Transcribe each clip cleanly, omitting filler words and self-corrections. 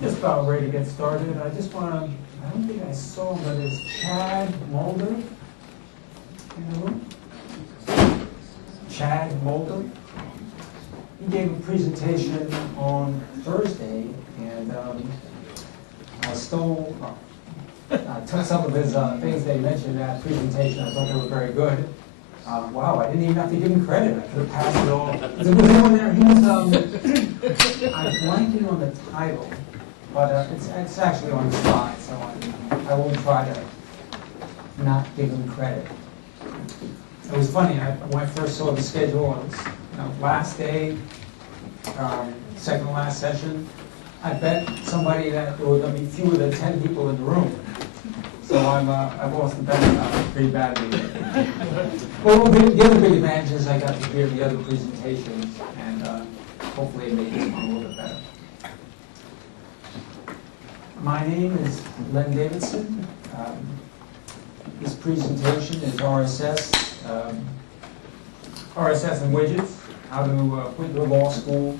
Just about ready to get started. I just want to, I don't think I saw him, but is Chad Mulder in the room? Chad Mulder? He gave a presentation on Thursday, and I took some of his things they mentioned in that presentation. I thought they were very good. Wow, I didn't even have to give him credit. I could have passed it all. There was one there. He was, I'm blanking on the title, but it's actually on the slide, so I won't try to not give him credit. It was funny. When I first saw the schedule, it was last day, second to last session. I bet somebody that there were going to be fewer than 10 people in the room. So I've lost the bet pretty badly. Well, the other big advantage is I got to hear the other presentations, and hopefully it made this one a little bit better. My name is Len Davidson. This presentation is RSS and widgets, how to put your law school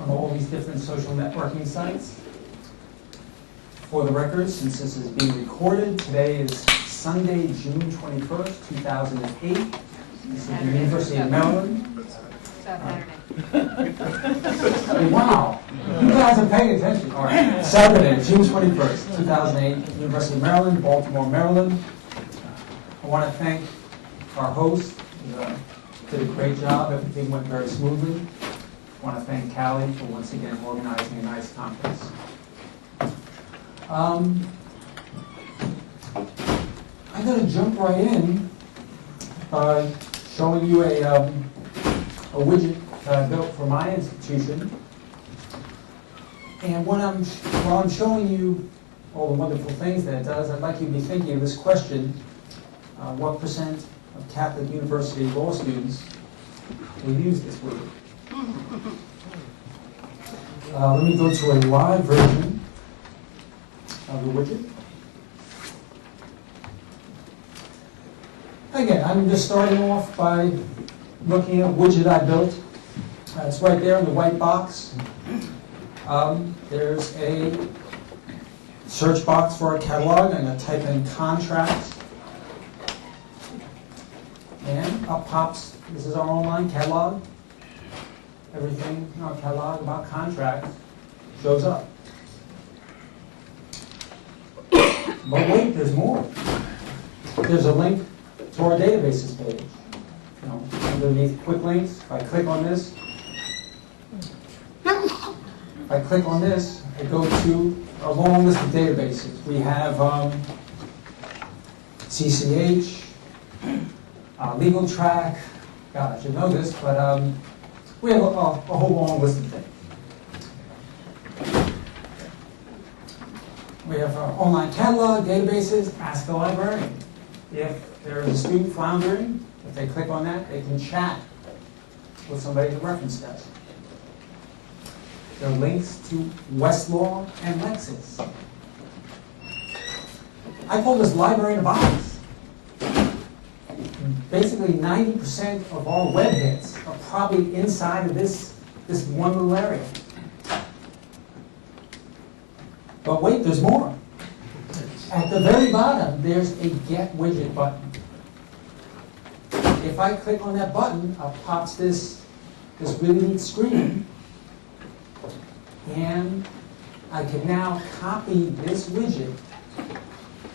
on all these different social networking sites. For the record, since this is being recorded, today is Sunday, June 21st, 2008. This is the University of Maryland. Wow, you guys are paying attention. All right, Saturday, June 21st, 2008, University of Maryland, Baltimore, Maryland. I want to thank our host. He did a great job. Everything went very smoothly. I want to thank CALI for once again organizing a nice conference. I'm going to jump right in by showing you a widget that I built for my institution. And while I'm showing you all the wonderful things that it does, I'd like you to be thinking of this question: what % of Catholic University law students will use this widget? Let me go to a live version of the widget. Again, I'm just starting off by looking at a widget I built. It's right there in the white box. There's a search box for a catalog. I'm going to type in contracts. And up pops, this is our online catalog. Everything in our catalog about contracts shows up. But wait, there's more. There's a link to our databases page. Underneath quick links, if I click on this, I go to a long list of databases. We have CCH, Legal Track. God, I should know this, but we have a whole long list of things. We have our online catalog, databases, Ask the Librarian. If there's a student floundering, if they click on that, they can chat with somebody at the reference desk. There are links to Westlaw and Lexis. I call this Library in a Box. Basically, 90% of our web hits are probably inside of this one little area. But wait, there's more. At the very bottom, there's a Get Widget button. If I click on that button, up pops this really neat screen, and I can now copy this widget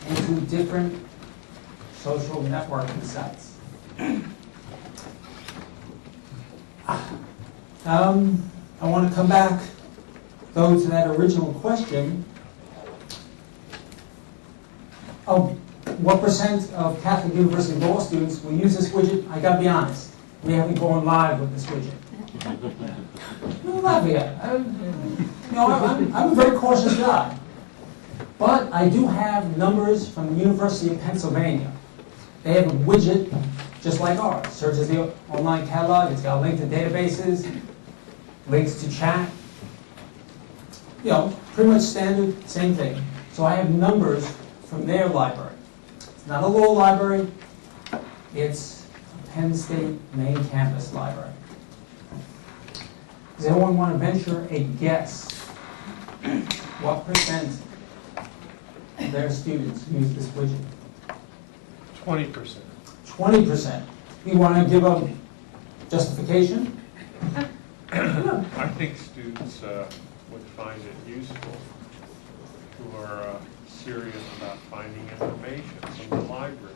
into different social networking sites. I want to come back, though, to that original question. What % of Catholic University law students will use this widget? I got to be honest, we haven't gone live with this widget. No, not yet. I'm a very cautious guy. But I do have numbers from the University of Pennsylvania. They have a widget just like ours. Searches the online catalog. It's got a link to databases, links to chat. Pretty much standard, same thing. So I have numbers from their library. It's not a law library. It's a Penn State main campus library. Does anyone want to venture a guess? What percent of their students use this widget? 20%. 20%. You want to give a justification? I think students would find it useful who are serious about finding information from the library.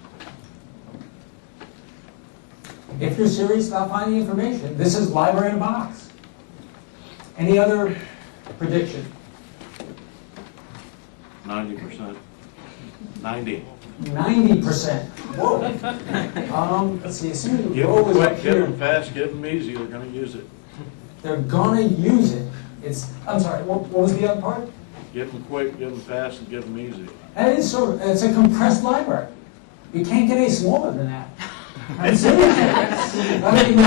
If you're serious about finding information, this is Library in a Box. Any other prediction? 90%. 90. 90%. Whoa. Let's see. Assuming Give row them is up quick, give here, them fast, give them easy, they're going to use it. they're gonna use it. I'm sorry. What was the other part? Give them quick, give them fast, and give them easy. That is it's a compressed library. You can't get any smaller than that. I'm serious. I mean,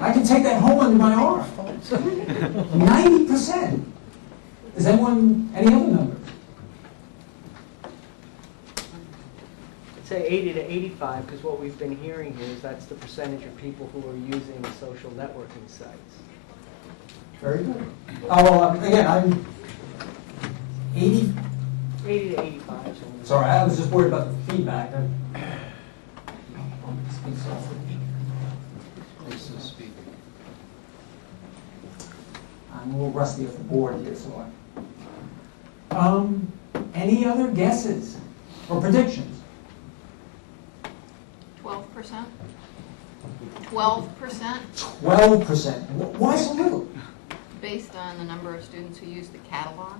I can take that home under my arm. 90%. Is anyone, any other numbers? I'd say 80 to 85, because what we've been hearing here is that's the percentage of people who are using social networking sites. Very good. Oh, well, again, I'm 80. 80 to 85. Sorry, I was just worried about the feedback. Speak softly. I'm a little rusty off the board here, so any other guesses or predictions? 12%? 12%? 12%. Why so little? Based on the number of students who use the catalog.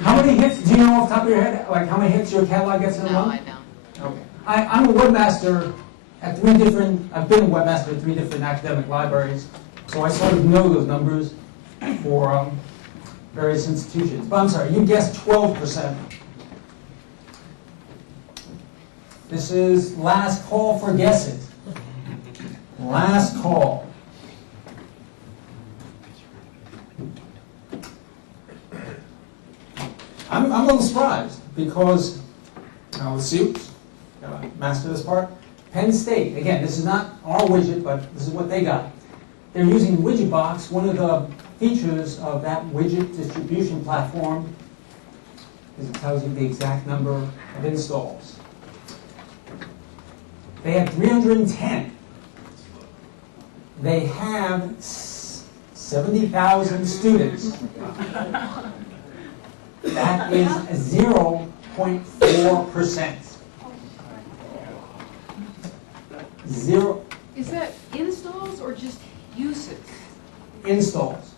How many hits, do you know off the top of your head, like how many hits your catalog gets in a No, month? I don't. Okay. I'm a webmaster at I've been a webmaster at 3 different academic libraries, so I sort of know those numbers for various institutions. But I'm sorry, you guessed 12%. This is last call for guesses. Last call. I'm a little surprised because, let's see, oops, gotta master this part. Penn State, again, this is not our widget, but this is what they got. They're using WidgetBox. One of the features of that widget distribution platform is it tells you the exact number of installs. They have 310. They have 70,000 students. That is 0.4%. Zero. Is that installs or just uses? Installs.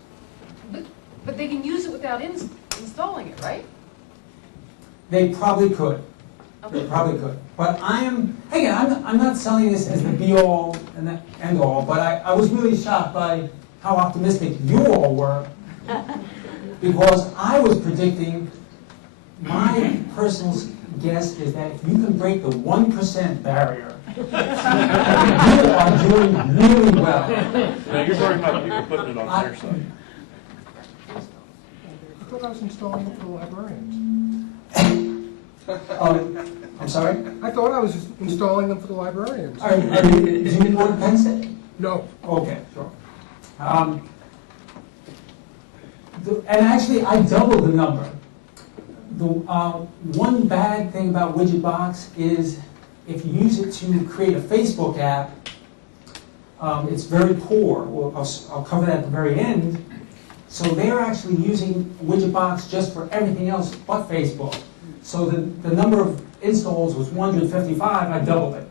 But they can use it without installing it, right? They probably could. Okay. They probably could. But I'm not selling this as the be-all and the end-all, but I was really shocked by how optimistic you all were, because I was predicting, my personal guess is that if you can break the 1% barrier, you are doing really well. Now, you're talking about people putting it on their site. I thought I was installing it for the librarians. I'm sorry? I thought I was installing them for the librarians. Do you work at Penn State? No. Okay, sure. And actually, I doubled the number. The one bad thing about WidgetBox is if you use it to create a Facebook app, it's very poor. Well, I'll cover that at the very end. So they're actually using WidgetBox just for everything else but Facebook. So the number of installs was 155, I doubled it.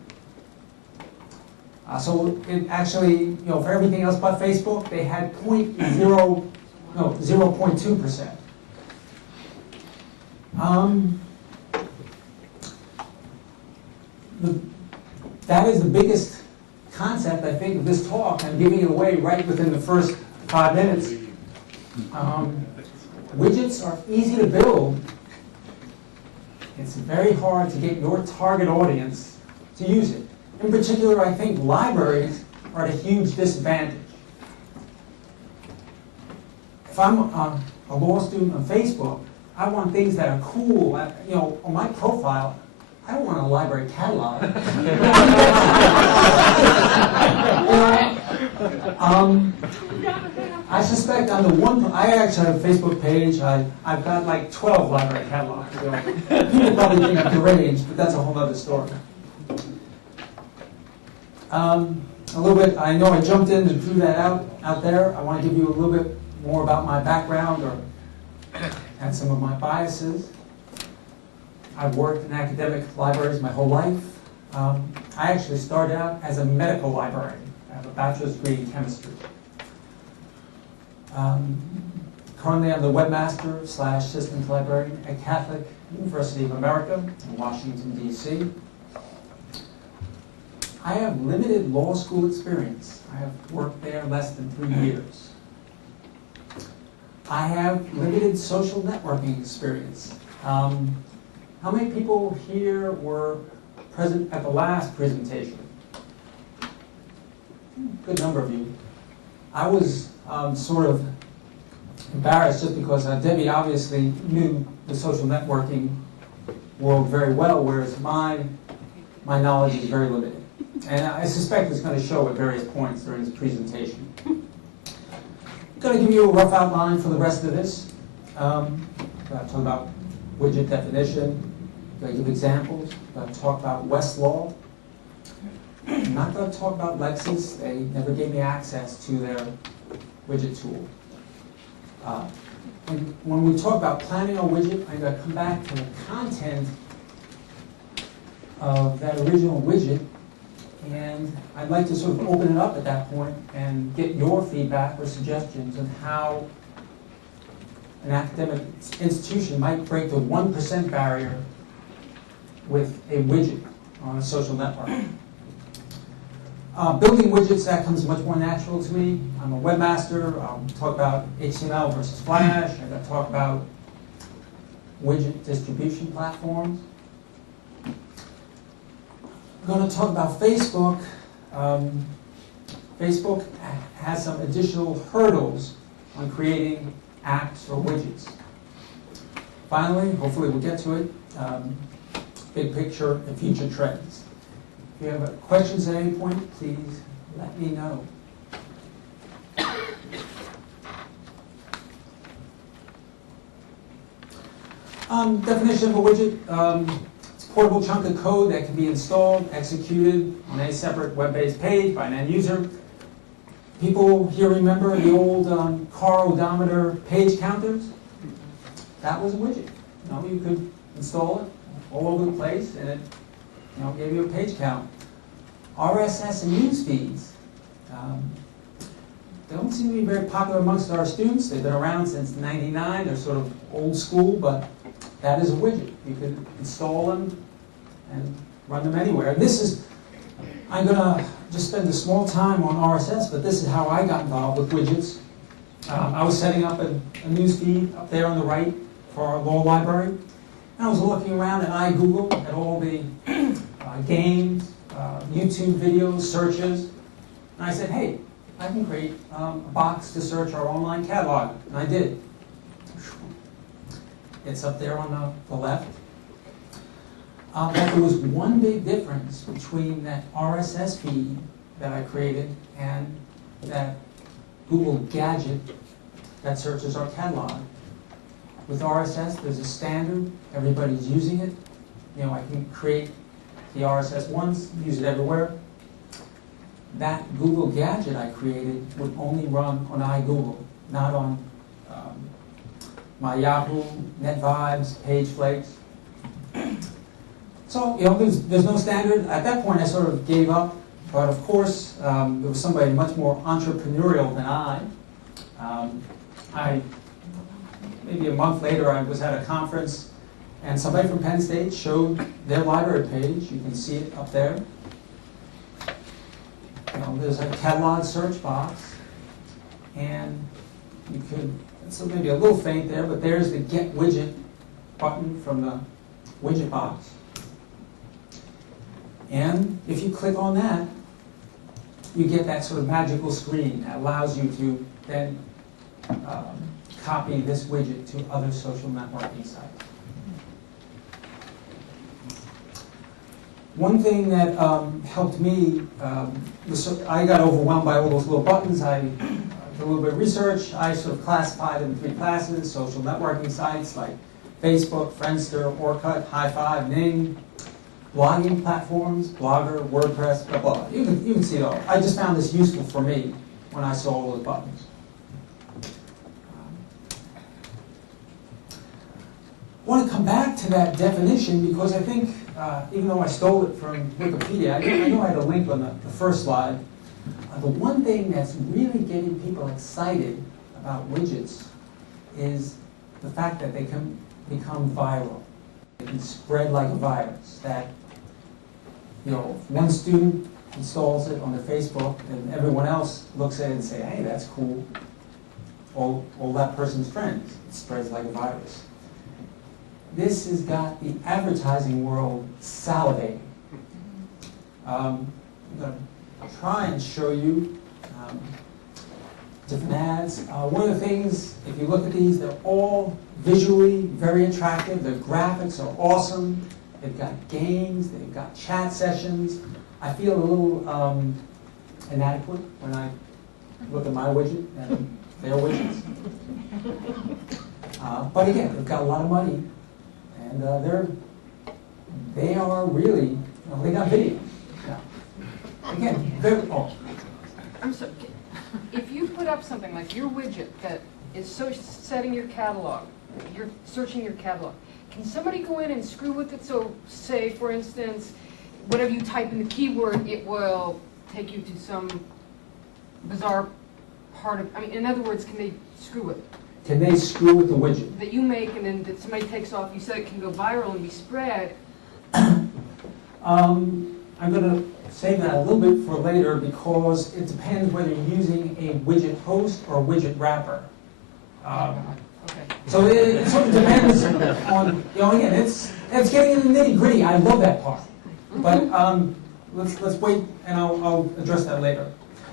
So it actually, for everything else but Facebook, they had 0.2%. That is the biggest concept, I think, of this talk. I'm giving it away right within the first 5 minutes. Widgets are easy to build. It's very hard to get your target audience to use it. In particular, I think libraries are at a huge disadvantage. If I'm a law student on Facebook, I want things that are cool. On my profile, I don't want a library catalog. I I suspect I'm the one. I actually have a Facebook page. I've got like 12 library catalogs. People probably think I'm deranged, but that's a whole other story. A little bit. I know I jumped in and threw that out there. I want to give you a little bit more about my background and some of my biases. I've worked in academic libraries my whole life. I actually started out as a medical librarian. I have a bachelor's degree in chemistry. Currently, I'm the webmaster/systems librarian at Catholic University of America in Washington, D.C. I have limited law school experience. I have worked there less than 3 years. I have limited social networking experience. How many people here were present at the last presentation? Good number of you. I was sort of embarrassed just because Debbie obviously knew the social networking world very well, whereas my knowledge is very limited. And I suspect it's going to show at various points during this presentation. I'm going to give you a rough outline for the rest of this. I'm going to talk about widget definition. I'm going to give examples. I'm going to talk about Westlaw. I'm not going to talk about Lexis. They never gave me access to their widget tool. And when we talk about planning a widget, I'm going to come back to the content of that original widget. And I'd like to sort of open it up at that point and get your feedback or suggestions on how an academic institution might break the 1% barrier with a widget on a social network. Building widgets, that comes much more natural to me. I'm a webmaster. I'll talk about HTML versus Flash. I'm going to talk about widget distribution platforms. I'm going to talk about Facebook. Facebook has some additional hurdles on creating apps or widgets. Finally, hopefully we'll get to it, big picture and future trends. If you have questions at any point, please let me know. Definition of a widget. It's a portable chunk of code that can be installed, executed on a separate web-based page by an end user. People here remember the old car odometer page counters? That was a widget. You could install it all over the place, and it gave you a page count. RSS and news feeds. They don't seem to be very popular amongst our students. They've been around since '99. They're sort of old school, but that is a widget. You could install them and run them anywhere. And this is, I'm going to just spend a small time on RSS, but this is how I got involved with widgets. I was setting up a news feed up there on the right for our law library. And I was looking around at iGoogle at all the games, YouTube videos, searches. And I said, hey, I can create a box to search our online catalog. And I did. It's up there on the left. But there was one big difference between that RSS feed that I created and that Google gadget that searches our catalog. With RSS, there's a standard. Everybody's using it. I can create the RSS once, use it everywhere. That Google gadget I created would only run on iGoogle, not on my Yahoo, NetVibes, PageFlakes. So, there's no standard. At that point, I sort of gave up. But of course, there was somebody much more entrepreneurial than I. Maybe a month later, I was at a conference, and somebody from Penn State showed their library page. You can see it up there. There's a catalog search box, and you could, it's maybe a little faint there, but there's the Get Widget button from the widget box. And if you click on that, you get that sort of magical screen that allows you to then copy this widget to other social networking sites. One thing that helped me, I got overwhelmed by all those little buttons. I did a little bit of research. I sort of classified them in 3 classes: social networking sites like Facebook, Friendster, Orkut, High5, Ning, blogging platforms, Blogger, WordPress, blah, blah. You can see it all. I just found this useful for me when I saw all those buttons. I want to come back to that definition because I think, even though I stole it from Wikipedia, I know I had a link on the first slide. The one thing that's really getting people excited about widgets is the fact that they can become viral. They can spread like a virus. That, if one student installs it on their Facebook and everyone else looks at it and say, hey, that's cool. All that person's friends. It spreads like a virus. This has got the advertising world salivating. I'm going to try and show you different ads. One of the things, if you look at these, they're all visually very attractive. The graphics are awesome. They've got games. They've got chat sessions. I feel a little inadequate when I look at my widget and their widgets. But again, they've got a lot of money. And they are really, they got video. Yeah. Again, I'm sorry. If you put up something like your widget that is setting your catalog, you're searching your catalog, can somebody go in and screw with it? So say, for instance, whatever you type in the keyword, it will take you to some bizarre part of, in other words, can they screw with it? Can they screw with the widget? That you make and then that somebody takes off, you said it can go viral and be spread. I'm going to save that a little bit for later because it depends whether you're using a widget host or a widget wrapper. Okay. So it sort of depends on, again, it's getting into the nitty gritty. I love that part. But let's wait and I'll address that later.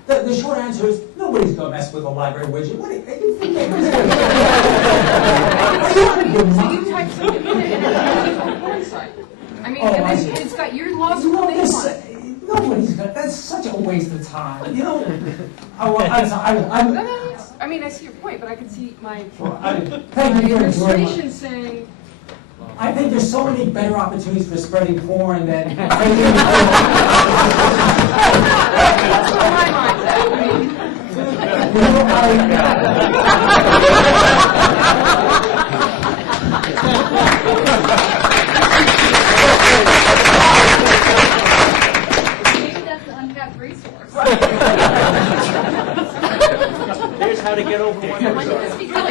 The short answer is nobody's going to mess with a library widget. What are you thinking? So you type something in it and it's a porn site. And it's got your logical name on it. Nobody's got. That's such a waste of time. I see your point, but I can see my thank you administration saying. I think there's so many better opportunities for spreading porn than. That's where my mind's Maybe that's an untapped resource. Here's how to get over 1%. When did this become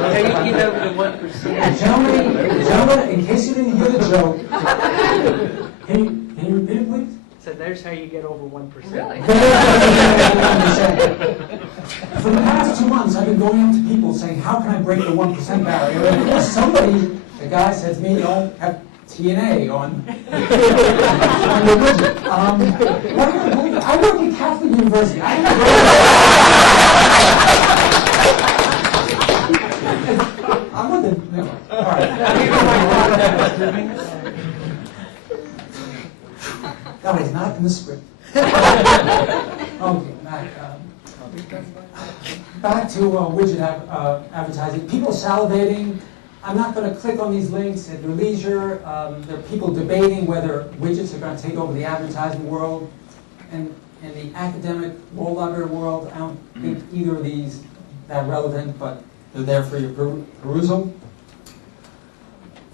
How you get over the 1%? Gentlemen, in case you didn't hear the joke, can you repeat it, please? So there's how you get over 1%. Really? For the past 2 months, I've been going up to people saying, how can I break the 1% barrier? And of course, the guy said to me, have TNA on your widget. I work at Catholic University. All right. That was not in the script. Okay, back to widget advertising. People salivating. I'm not going to click on these links at your leisure. There are people debating whether widgets are going to take over the advertising world. And in the academic law library world, I don't think either of these that relevant, but they're there for your perusal.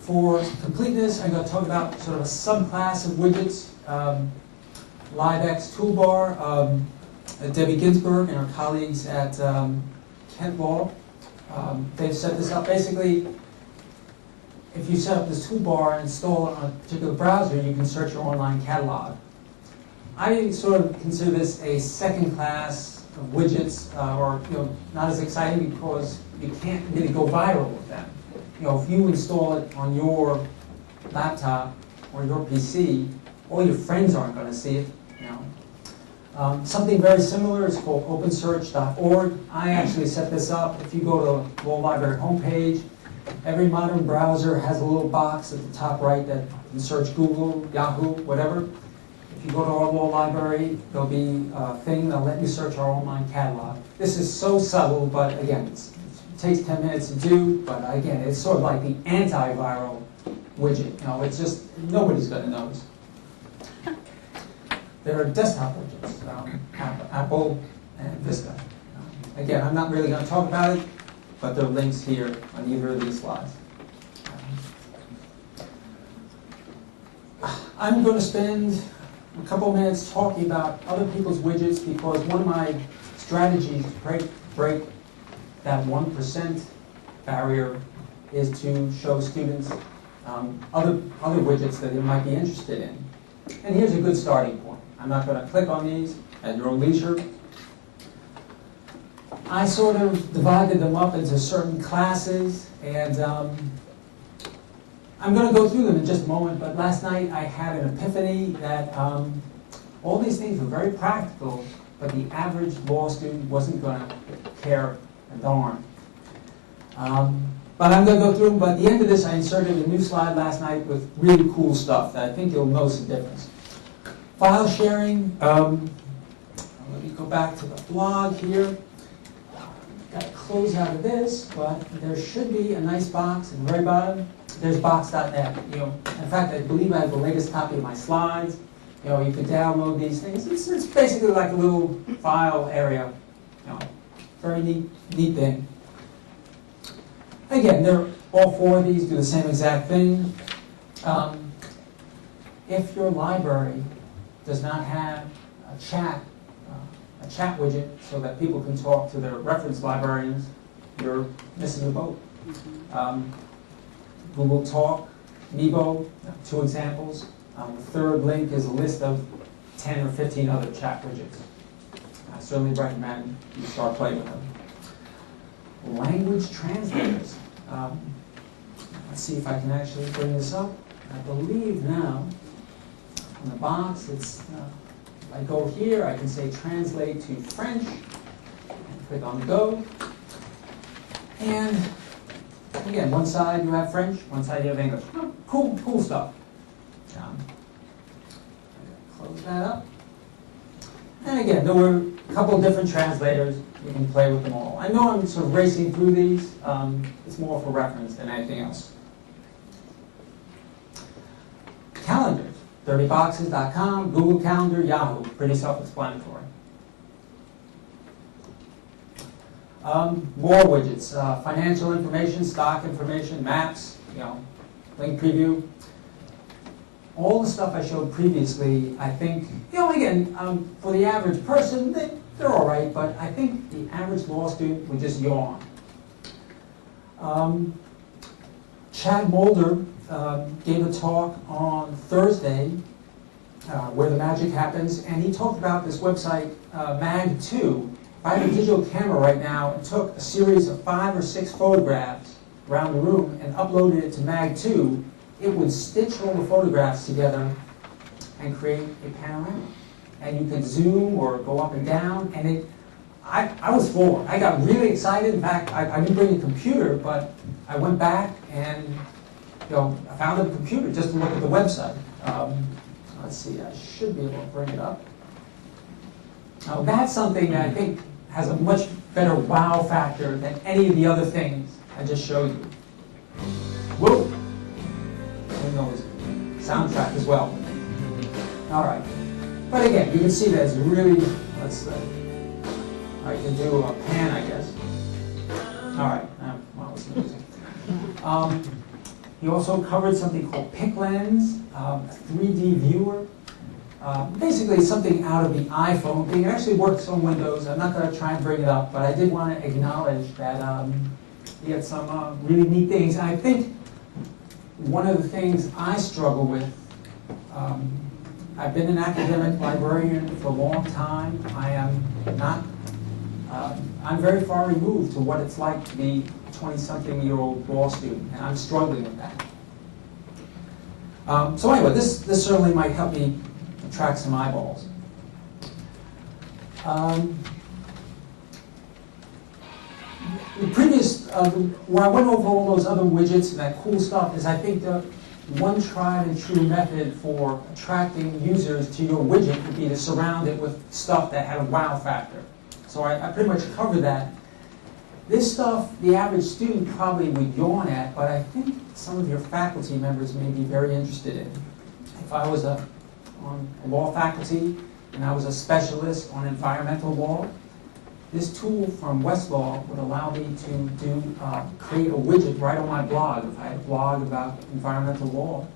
For completeness, I'm going to talk about sort of a subclass of widgets. LiveX toolbar. Debbie Ginsberg and her colleagues at Kent Law, they've set this up. Basically, if you set up this toolbar and install it on a particular browser, you can search your online catalog. I sort of consider this a second class of widgets, or not as exciting because you can't really go viral with them. If you install it on your laptop or your PC, all your friends aren't going to see it. Something very similar is called opensearch.org. I actually set this up. If you go to the Law Library homepage, Every modern browser has a little box at the top right that you can search Google, Yahoo, whatever. If you go to our law library, there'll be a thing that'll let you search our online catalog. This is so subtle, but again, it takes 10 minutes to do, but again, it's sort of like the antiviral widget. You know, it's just, nobody's going to notice. There are desktop widgets, Apple and Vista. Again, I'm not really going to talk about it, but there are links here on either of these slides. I'm going to spend a couple minutes talking about other people's widgets because one of my strategies to break that 1% barrier is to show students other widgets that they might be interested in. And here's a good starting point. I'm not going to click on these at your own leisure. I sort of divided them up into certain classes, and I'm going to go through them in just a moment, but last night I had an epiphany that all these things were very practical, but the average law student wasn't going to care a darn. But I'm going to go through them, but at the end of this I inserted a new slide last night with really cool stuff that I think you'll notice the difference. File sharing, let me go back to the blog here. Got to close out of this, but there should be a nice box at the very bottom. There's box.net. You know, in fact, I believe I have the latest copy of my slides. You know, you can download these things. It's basically like a little file area. You know, very neat thing. Again, all four of these do the same exact thing. If your library does not have a chat widget so that people can talk to their reference librarians, you're missing the boat. Google Talk, Nebo, two examples. The third link is a list of 10 or 15 other chat widgets. I certainly recommend you start playing with them. Language translators. Let's see if I can actually bring this up. I believe now, on the box, it's I go here, I can say translate to French, and click on go. And again, one side you have French, one side you have English. Oh, cool stuff. Close that up. And again, there were a couple of different translators. You can play with them all. I know I'm sort of racing through these. It's more for reference than anything else. Calendars. 30boxes.com, Google Calendar, Yahoo. Pretty self-explanatory. More widgets. Financial information, stock information, maps, you know, link preview. All the stuff I showed previously, I think, you know, again, for the average person, they're all right, but I think the average law student would just yawn. Chad Mulder gave a talk on Thursday where the magic happens, and he talked about this website, Mag2. If I have a digital camera right now and took a series of 5 or 6 photographs around the room and uploaded it to Mag2, it would stitch all the photographs together and create a panorama. And you could zoom or go up and down, and I was floored. I got really excited. In fact, I didn't bring a computer, but I went back and I found a computer just to look at the website. Let's see, I should be able to bring it up. Now that's something that I think has a much better wow factor than any of the other things I just showed you. Whoa! And those soundtrack as well. All right. But again, you can see that it's really, I can do a pan, I guess. All right, well, it's music. He also covered something called PicLens, a 3D viewer. Basically, something out of the iPhone thing. It actually works on Windows. I'm not going to try and bring it up, but I did want to acknowledge that he had some really neat things. And I think one of the things I struggle with, I've been an academic librarian for a long time. I am not, I'm very far removed to what it's like to be a 20-something-year-old law student, and I'm struggling with that. So anyway, this certainly might help me attract some eyeballs. the previous, where I went over all those other widgets and that cool stuff, is I think the one tried and true method for attracting users to your widget would be to surround it with stuff that had a wow factor. So I pretty much covered that. This stuff, the average student probably would yawn at, but I think some of your faculty members may be very interested in. If I was on a law faculty and I was a specialist on environmental law, this tool from Westlaw would allow me to create a widget right on my blog. If I had a blog about environmental law,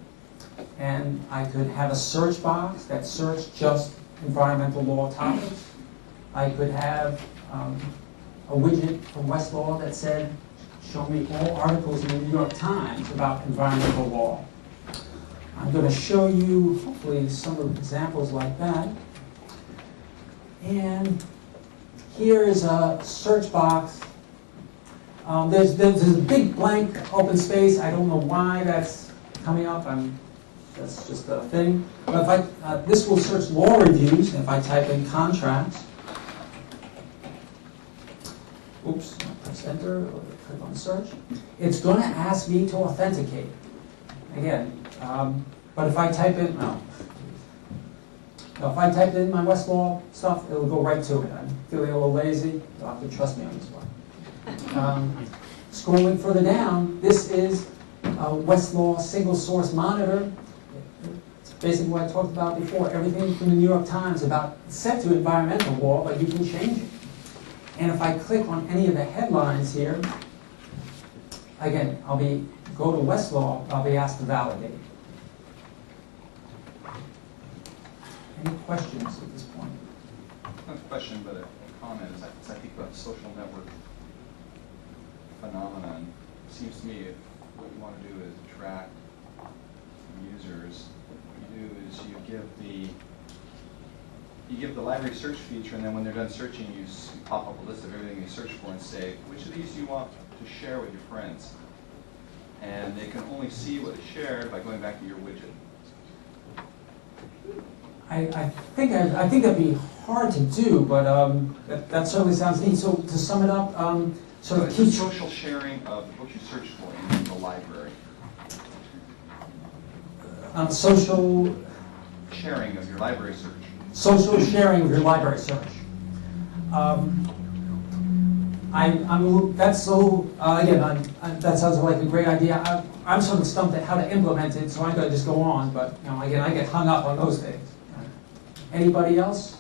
and I could have a search box that searched just environmental law topics. I could have a widget from Westlaw that said, show me all articles in the New York Times about environmental law. I'm going to show you, hopefully, some of the examples like that. And here is a search box. There's a big blank open space. I don't know why that's coming up. That's just a thing. But if this will search law reviews. If I type in contracts, oops, press enter, or click on search, it's going to ask me to authenticate. Again, but if I type in, if I type in my Westlaw stuff, it'll go right to it. I'm feeling a little lazy. You'll have to trust me on this one. Scrolling further down, this is a Westlaw single source monitor. It's basically what I talked about before. Everything from the New York Times about set to environmental law, but you can change it. And if I click on any of the headlines here, again, go to Westlaw, I'll be asked to validate. Any questions at this point? Not a question, but a comment. As I think about the social network phenomenon, it seems to me what you want to do is attract users. What you do is you give the library search feature, and then when they're done searching, you pop up a list of everything you search for and say, which of these do you want to share with your friends? And they can only see what is shared by going back to your widget. I think that'd be hard to do, but that certainly sounds neat. So to sum it up, So it's a social sharing of the books you search for in the library. Social Sharing of your library search. Social sharing of your library search. That sounds like a great idea. I'm sort of stumped at how to implement it, so I'm going to just go on. But again, I get hung up on those things. Anybody else?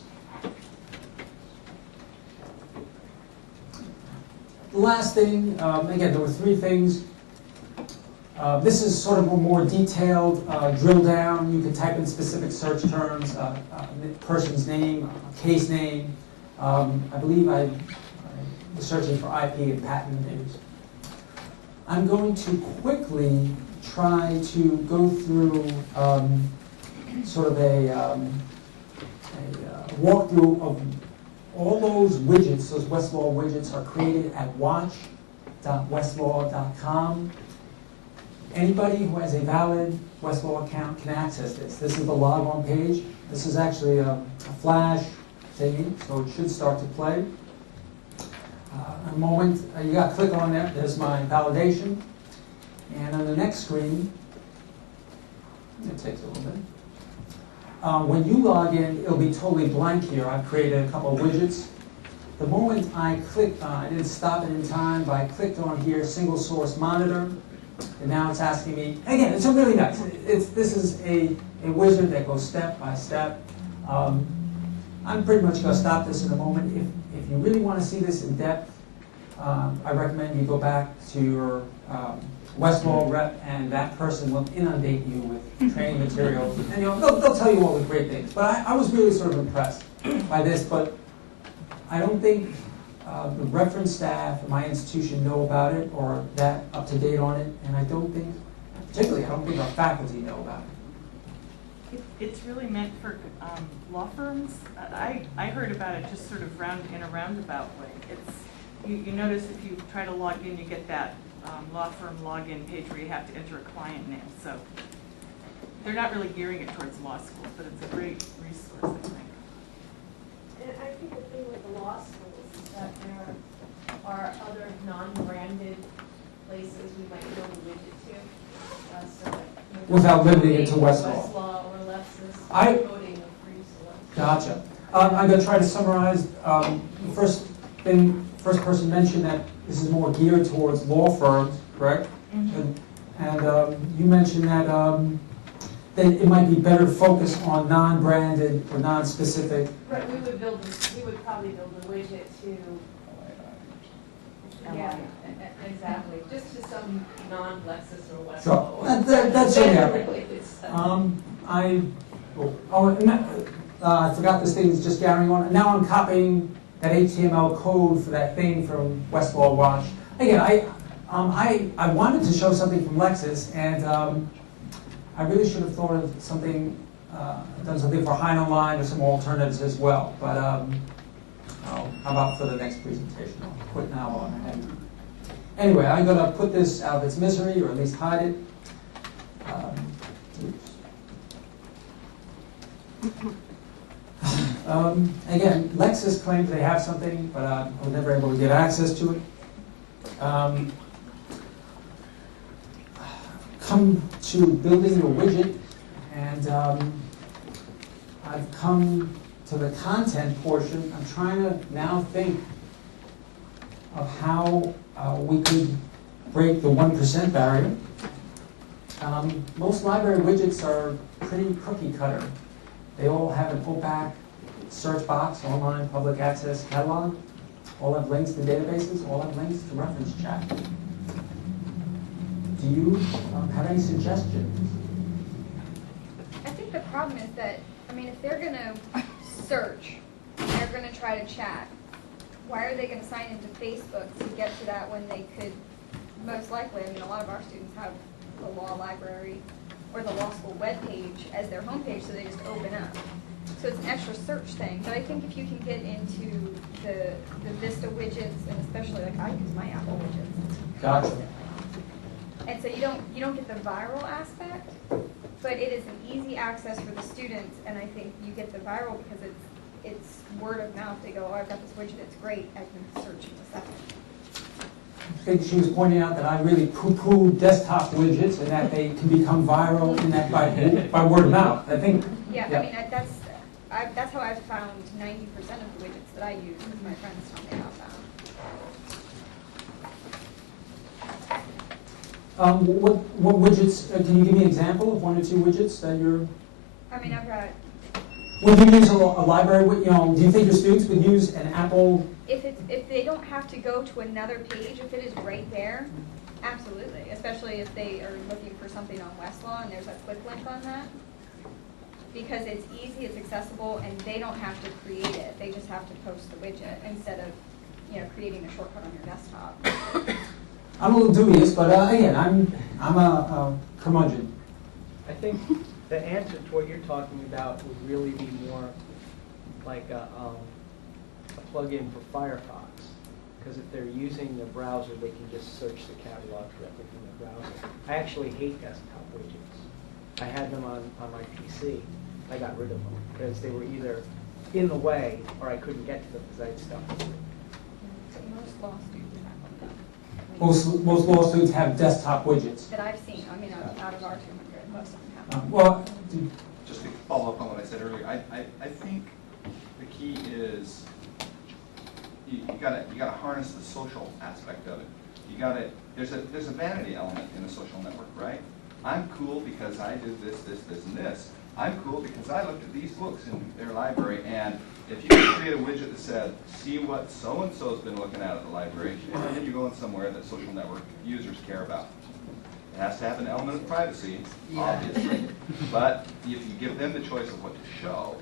The last thing, again, there were three things. This is sort of a more detailed drill down. You can type in specific search terms, person's name, case name. I believe I was searching for IP and patent names. I'm going to quickly try to go through sort of a walkthrough of all those widgets. Those Westlaw widgets are created at watch.westlaw.com. Anybody who has a valid Westlaw account can access this. This is the log on page. This is actually a flash thingy, so it should start to play. A moment, you got to click on there. There's my validation. And on the next screen, it takes a little bit. When you log in, it'll be totally blank here. I've created a couple of widgets. The moment I clicked on, I didn't stop it in time, but I clicked on here, single source monitor, and now it's asking me, again, it's a really nice, this is a wizard that goes step by step. I'm pretty much going to stop this in a moment. If you really want to see this in depth, I recommend you go back to your Westlaw rep, and that person will inundate you with training materials, and they'll tell you all the great things. But I was really sort of impressed by this, but I don't think the reference staff at my institution know about it or that up to date on it, and I don't think our faculty know about it. It's really meant for law firms. I heard about it just sort of in a roundabout way. You notice if you try to log in, you get that law firm login page where you have to enter a client name. So they're not really gearing it towards law schools, but it's a great resource, I think. And I think the thing with the law schools is that there are other non-branded places we might build a widget to? So that, Without limiting it to Westlaw. Westlaw or Lexis, I- coding or free select. Gotcha. I'm going to try to summarize. The first person mentioned that this is more geared towards law firms, correct? Mm-hmm. And you mentioned that it might be better to focus on non-branded or non-specific. Right, we would probably build a widget to, yeah, exactly, just to some non-Lexis or Westlaw. Sure. That's okay. I forgot this thing is just carrying on. Now I'm copying that HTML code for that thing from Westlaw Watch. Again, I wanted to show something from Lexis, and I really should have thought of something, done something for Hein Online or some alternatives as well. But how about for the next presentation? I'll quit now on ahead. Anyway, I'm going to put this out of its misery, or at least hide it. Again, Lexis claims they have something, but I was never able to get access to it. Come to building your widget, and I've come to the content portion. I'm trying to now think of how we could break the 1% barrier. Most library widgets are pretty cookie cutter. They all have an OPAC search box, online public access catalog, all have links to databases, all have links to reference chat. Do you have any suggestions? I think the problem is that, I mean, if they're going to search, and they're going to try to chat, why are they going to sign into Facebook to get to that when they could, most likely, I mean, a lot of our students have the law library or the law school webpage as their homepage, so they just open up. So it's an extra search thing, but I think if you can get into the Vista widgets, and especially, like, I use my Apple widgets. Gotcha. And so you don't get the viral aspect, but it is an easy access for the students, and I think you get the viral because it's word of mouth. They go, oh, I've got this widget, it's great, I can search in a second. I think she was pointing out that I really poo-poo desktop widgets and that they can become viral in that by word of mouth. I think. Yeah, I mean, that's how I've found 90% of the widgets that I use, is my friends tell me about them. What widgets, can you give me an example of one or two widgets that you're... I mean, I've got... Would you use a library, do you think your students would use an Apple... If they don't have to go to another page, if it is right there, absolutely. Especially if they are looking for something on Westlaw and there's a quick link on that. Because it's easy, it's accessible, and they don't have to create it. They just have to post the widget instead of, creating a shortcut on your desktop. I'm a little dubious, but again, I'm a curmudgeon. I think the answer to what you're talking about would really be more like a plug-in for Firefox. Because if they're using the browser, they can just search the catalog directly from the browser. I actually hate desktop widgets. I had them on my PC. I got rid of them because they were either in the way or I couldn't get to them because I had stuff to do. Most law students have them. Most law students have desktop widgets. That I've seen. I mean, out of our 200, most of them have them. Well, Just to follow up on what I said earlier, I think the key is you gotta harness the social aspect of it. There's a vanity element in a social network, right? I'm cool because I did this, and this. I'm cool because I looked at these books in their library, and if you could create a widget that said, see what so-and-so's been looking at the library, and then you're going somewhere that social network users care about. It has to have an element of privacy, obviously, but if you give them the choice of what to show,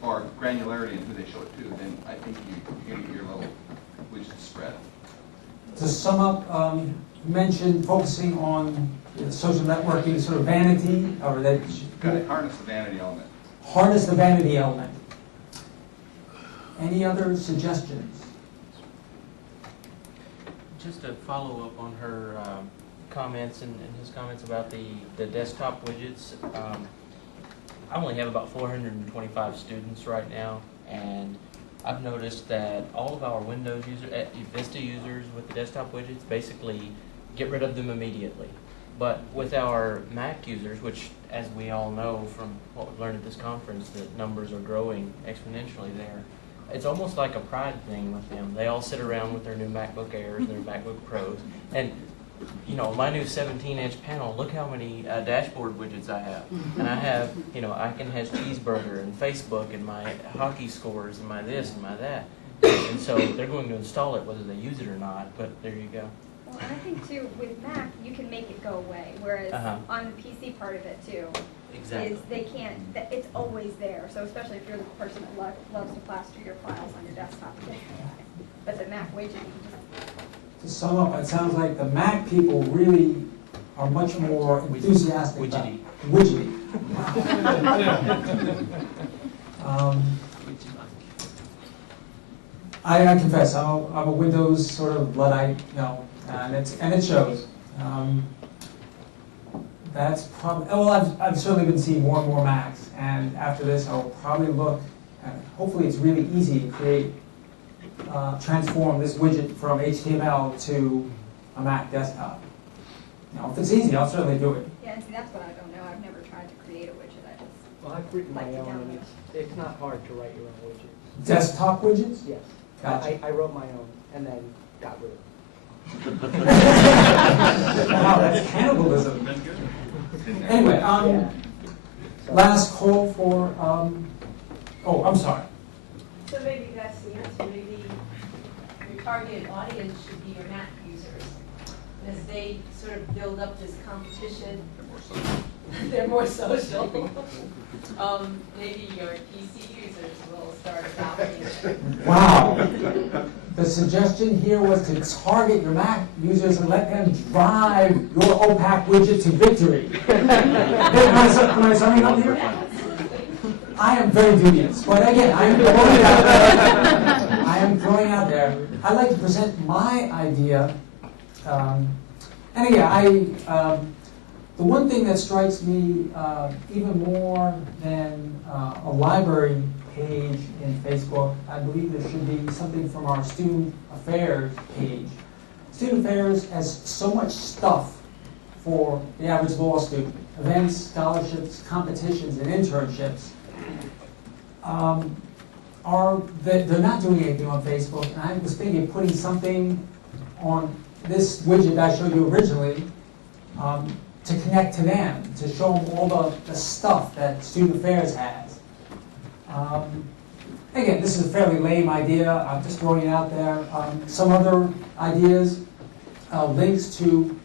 or granularity in who they show it to, then I think you're going to get your little widget spread. To sum up, you mentioned focusing on social networking, sort of vanity, or that you got to harness the vanity element. Harness the vanity element. Any other suggestions? Just to follow up on her comments and his comments about the desktop widgets. I only have about 425 students right now, and I've noticed that all of our Windows users, Vista users with the desktop widgets, basically get rid of them immediately. But with our Mac users, which, as we all know from what we've learned at this conference, that numbers are growing exponentially there, it's almost like a pride thing with them. They all sit around with their new MacBook Airs, their MacBook Pros, and you know, my new 17-inch panel, look how many dashboard widgets I have. And I have, you know, Icon has Cheeseburger and Facebook and my hockey scores and my this and my that. And so they're going to install it whether they use it or not, but there you go. Well, and I think too, with Mac, you can make it go away, whereas on the PC part of it too, Exactly. is they can't, it's always there. So especially if you're the person that loves to plaster your files on your desktop, but the Mac widget, you can just... To sum up, it sounds like the Mac people really are much more enthusiastic about widgety. I confess, I'm a Windows sort of Luddite, you know, and it shows. That's probably, well, I've certainly been seeing more and more Macs, and after this I'll probably look, and hopefully it's really easy to create, transform this widget from HTML to a Mac desktop. You know, if it's easy, I'll certainly do it. Yeah, and see, that's what I don't know. I've never tried to create a widget. I just Well, I've written my like to own, and download. it's not hard to write your own widget. Desktop widgets? Yes. Gotcha. I wrote my own, and then got rid of it. Wow, that's cannibalism. Anyway, Yeah. last call for, oh, I'm sorry. So maybe that's the answer. Maybe your target audience should be your Mac users. And as they sort of build up this competition, they're more social. Maybe your PC users will start adopting it. Wow. The suggestion here was to target your Mac users and let them drive your OPAC widget to victory. Am I summing up here? I am very dubious, but again, I am throwing it out there. I am throwing out there. I'd like to present my idea, and again, the one thing that strikes me even more than a library page in Facebook, I believe there should be something from our Student Affairs page. Student Affairs has so much stuff for the average law student: events, scholarships, competitions, and internships. They're not doing anything on Facebook, and I was thinking of putting something on this widget I showed you originally to connect to them, to show them all the stuff that Student Affairs has. Again, this is a fairly lame idea. I'm just throwing it out there. Some other ideas, links to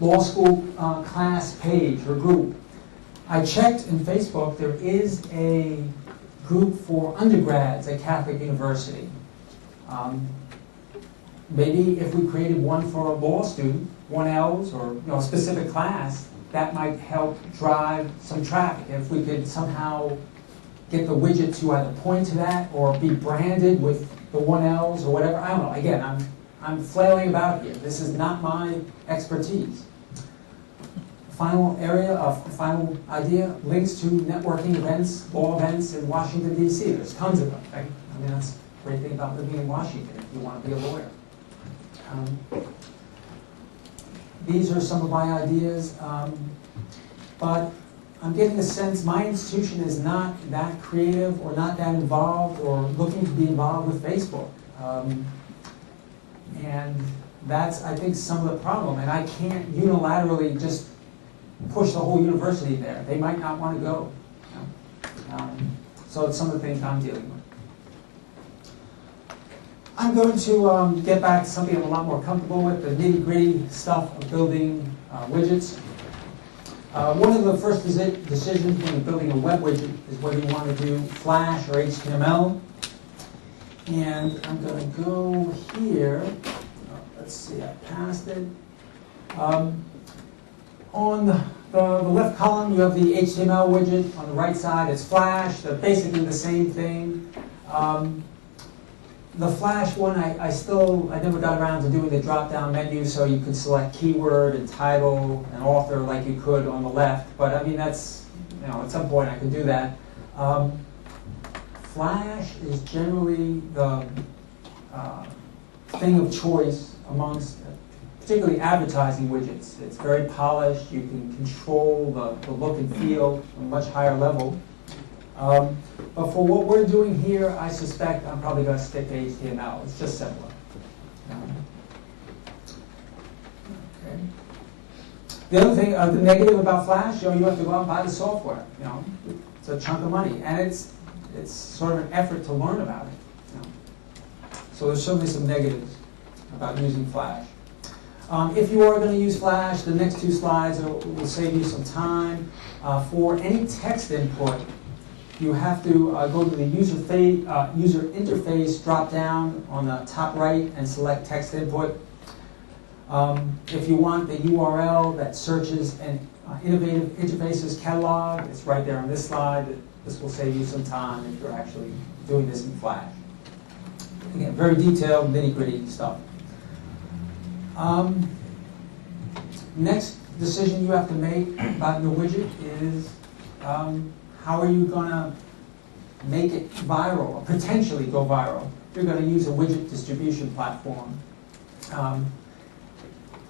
law school class page or group. I checked in Facebook, there is a group for undergrads at Catholic University. Maybe if we created one for a law student, 1Ls, or a specific class, that might help drive some traffic. If we could somehow get the widget to either point to that or be branded with the 1Ls or whatever. I don't know. Again, I'm flailing about here. This is not my expertise. Final idea, links to networking events, law events in Washington, D.C. There's tons of them, right? I mean, that's the great thing about living in Washington if you want to be a lawyer. These are some of my ideas, but I'm getting the sense my institution is not that creative or not that involved or looking to be involved with Facebook. And that's, I think, some of the problem. And I can't unilaterally just push the whole university there. They might not want to go. So it's some of the things I'm dealing with. I'm going to get back to something I'm a lot more comfortable with, the nitty-gritty stuff of building widgets. One of the first decisions when you're building a web widget is whether you want to do Flash or HTML. And I'm going to go here. Let's see, I passed it. On the left column, you have the HTML widget. On the right side, it's Flash. They're basically the same thing. The Flash one, I never got around to doing the drop-down menu so you could select keyword and title and author like you could on the left. But I mean, that's, at some point I could do that. Flash is generally the thing of choice amongst particularly advertising widgets. It's very polished. You can control the look and feel on a much higher level. But for what we're doing here, I suspect I'm probably going to stick to HTML. It's just simpler. Okay. The other thing, the negative about Flash, you have to go out and buy the software. It's a chunk of money, and it's sort of an effort to learn about it. So there's certainly some negatives about using Flash. If you are going to use Flash, the next two slides will save you some time. For any text input, you have to go to the user interface drop down on the top right and select text input. If you want the URL that searches an innovative interfaces catalog, it's right there on this slide. This will save you some time if you're actually doing this in Flash. Again, very detailed, nitty-gritty stuff. Next decision you have to make about your widget is how are you going to make it viral, or potentially go viral. You're going to use a widget distribution platform. You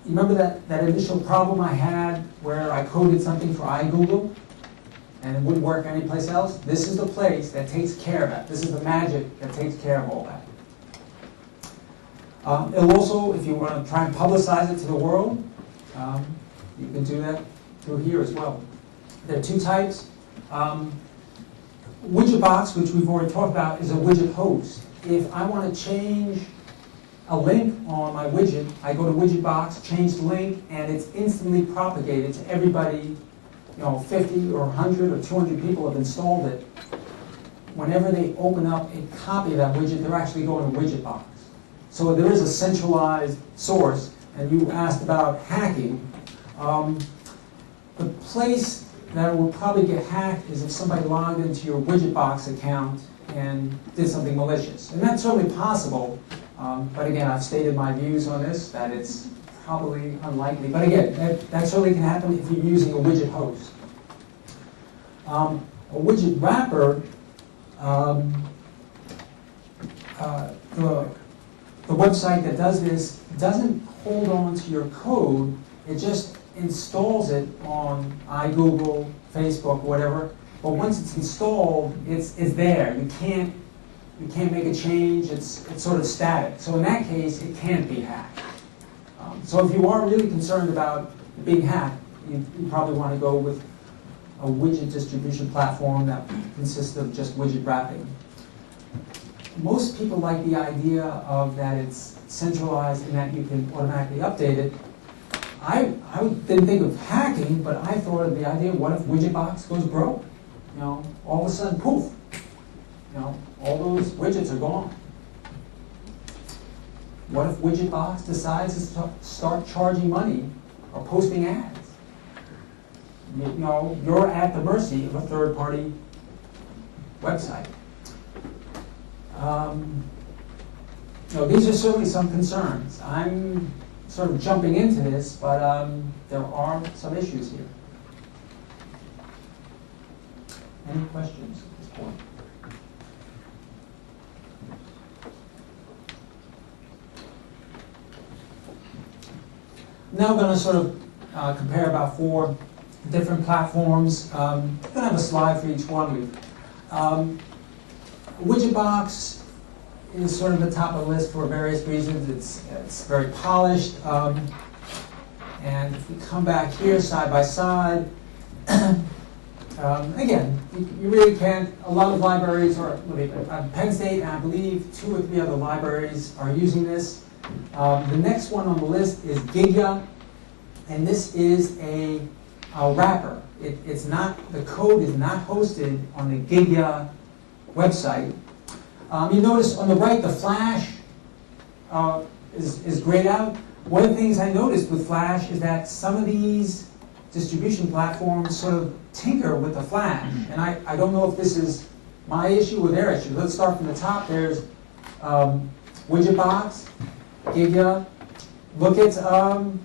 remember that initial problem I had where I coded something for iGoogle and it wouldn't work anyplace else? This is the place that takes care of that. This is the magic that takes care of all that. It'll also, if you want to try and publicize it to the world, you can do that through here as well. There are two types. Widget box, which we've already talked about, is a widget host. If I want to change a link on my widget, I go to widget box, change the link, and it's instantly propagated to everybody. 50 or 100 or 200 people have installed it. Whenever they open up a copy of that widget, they're actually going to widget box. So there is a centralized source, and you asked about hacking. The place that will probably get hacked is if somebody logged into your widget box account and did something malicious. And that's certainly possible, but again, I've stated my views on this, that it's probably unlikely. But again, that certainly can happen if you're using a widget host. A widget wrapper, the website that does this doesn't hold on to your code, it just installs it on iGoogle, Facebook, whatever. But once it's installed, it's there. You can't make a change. It's sort of static. So in that case, it can't be hacked. So if you are really concerned about being hacked, you probably want to go with a widget distribution platform that consists of just widget wrapping. Most people like the idea of that it's centralized and that you can automatically update it. I didn't think of hacking, but I thought of the idea, what if widget box goes broke? All of a sudden, poof, all those widgets are gone. What if widget box decides to start charging money or posting ads? You're at the mercy of a third-party website. These are certainly some concerns. I'm sort of jumping into this, but there are some issues here. Any questions at this point? Now I'm going to sort of compare about 4 different platforms. I'm going to have a slide for each one. Widgetbox is sort of the top of the list for various reasons. It's very polished. And if we come back here side by side, again, you really can't, a lot of libraries are, Penn State, and I believe 2 or 3 other libraries are using this. The next one on the list is Gigya, and this is a wrapper. It's not, the code is not hosted on the Gigya website. You notice on the right, the Flash is grayed out. One of the things I noticed with Flash is that some of these distribution platforms sort of tinker with the Flash. And I don't know if this is my issue or their issue. Let's start from the top. There's Widgetbox, Gigya. Look at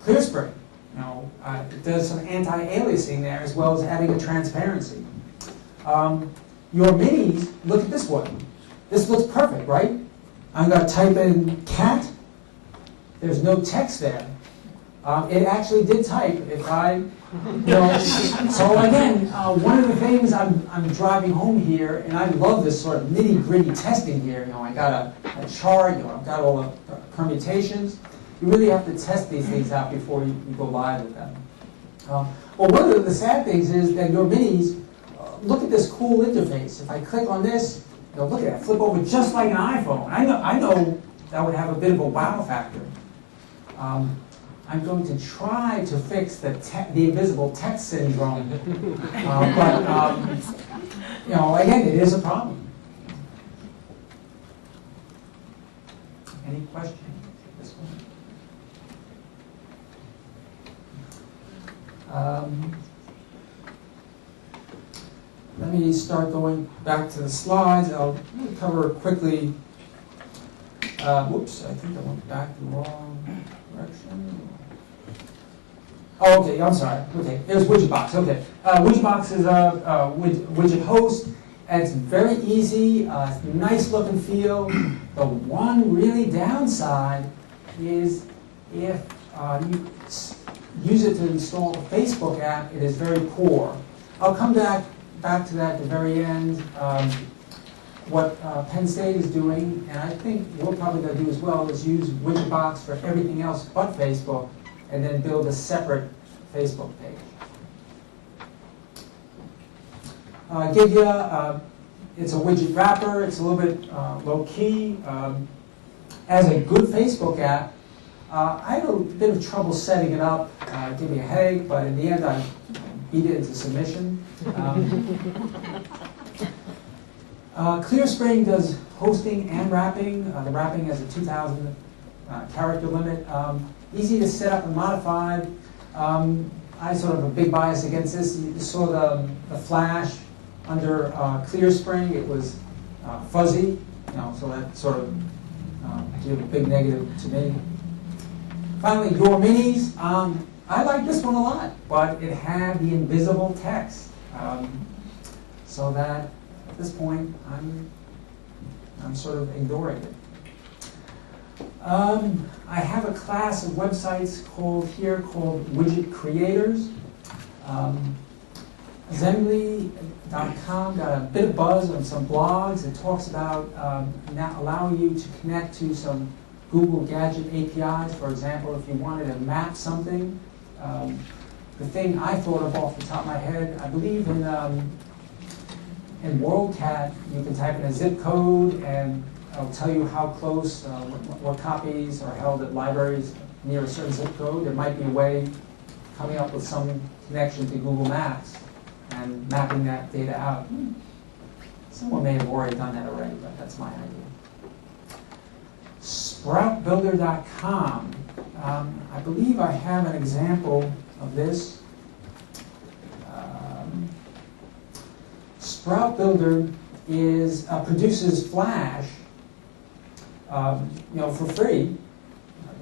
ClearSpring. It does some anti-aliasing there as well as adding a transparency. Your minis, look at this one. this looks perfect, right? I'm going to type in cat. There's no text there. It actually did type. If I, so again, one of the things I'm driving home here, and I love this sort of nitty-gritty testing here. I got a chart. I've got all the permutations. You really have to test these things out before you go live with them. Well, one of the sad things is that your minis look at this cool interface. If I click on this, look at that, flip over just like an iPhone. I know that would have a bit of a wow factor. I'm going to try to fix the invisible text syndrome, but again, it is a problem. Any questions at this point? Let me start going back to the slides. I'll cover quickly. Whoops, I think I went back the wrong direction. Oh, okay, I'm sorry. Okay, there's Widgetbox. Okay, Widgetbox is a widget host. It's very easy, nice look and feel. The one really downside is if you use it to install a Facebook app, it is very poor. I'll come back to that at the very end. What Penn State is doing, and I think we're probably going to do as well, is use Widgetbox for everything else but Facebook, and then build a separate Facebook page. Gigya, it's a widget wrapper. It's a little bit low-key. As a good Facebook app, I had a bit of trouble setting it up. It gave me a headache, but in the end, I beat it into submission. ClearSpring does hosting and wrapping. The wrapping has a 2,000 character limit. Easy to set up and modify. I sort of have a big bias against this. You saw the flash under ClearSpring. It was fuzzy, so that sort of gave a big negative to me. Finally, Your Minis. I like this one a lot, but it had the invisible text, so that at this point I'm sort of ignoring it. I have a class of websites called Widget Creators. Assembly.com got a bit of buzz on some blogs. It talks about now allowing you to connect to some Google Gadget APIs. For example, if you wanted to map something. The thing I thought of off the top of my head, I believe in WorldCat, you can type in a zip code and it'll tell you how close, what copies are held at libraries near a certain zip code. There might be a way coming up with some connection to Google Maps and mapping that data out. Someone may have already done that already, but that's my idea. Sproutbuilder.com. I believe I have an example of this. Sprout Builder produces Flash, for free.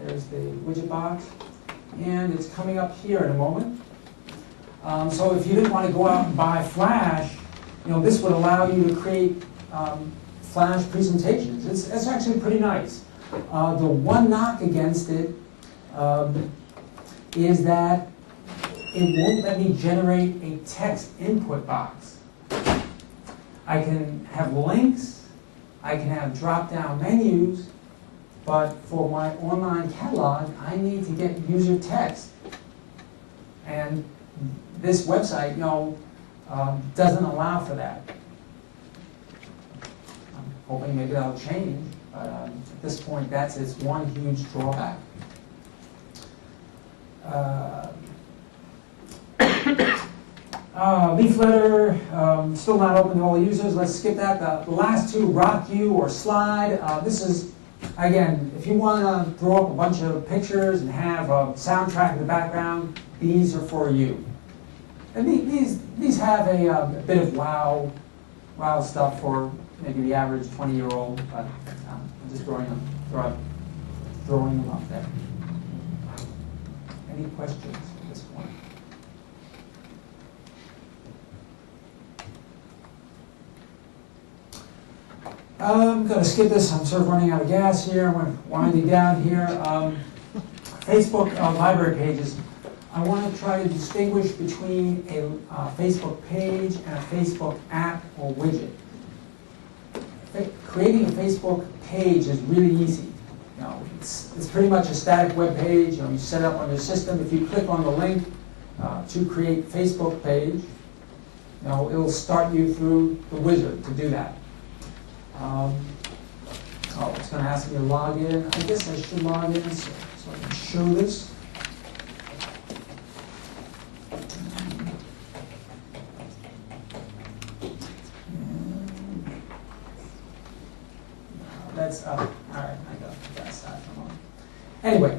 There's the widget box, and it's coming up here in a moment. So if you didn't want to go out and buy Flash, this would allow you to create Flash presentations. It's actually pretty nice. The one knock against it is that it won't let me generate a text input box. I can have links, I can have drop-down menus, but for my online catalog, I need to get user text. And this website, doesn't allow for that. I'm hoping maybe that'll change, but at this point, that's its one huge drawback. Leafletter, still not open to all users. Let's skip that. The last two, RockU or Slide. This is, again, if you want to throw up a bunch of pictures and have a soundtrack in the background, these are for you. And these have a bit of wow stuff for maybe the average 20-year-old, but I'm just throwing them up there. Any questions at this point? I'm going to skip this. I'm sort of running out of gas here. I'm winding down here. Facebook library pages. I want to try to distinguish between a Facebook page and a Facebook app or widget. Creating a Facebook page is really easy. You know, it's pretty much a static web page. You know, you set it up on your system. If you click on the link to create Facebook page, you know, it'll start you through the wizard to do that. It's going to ask me to log in. I guess I should log in so I can show this. That's all right. I got that. Anyway,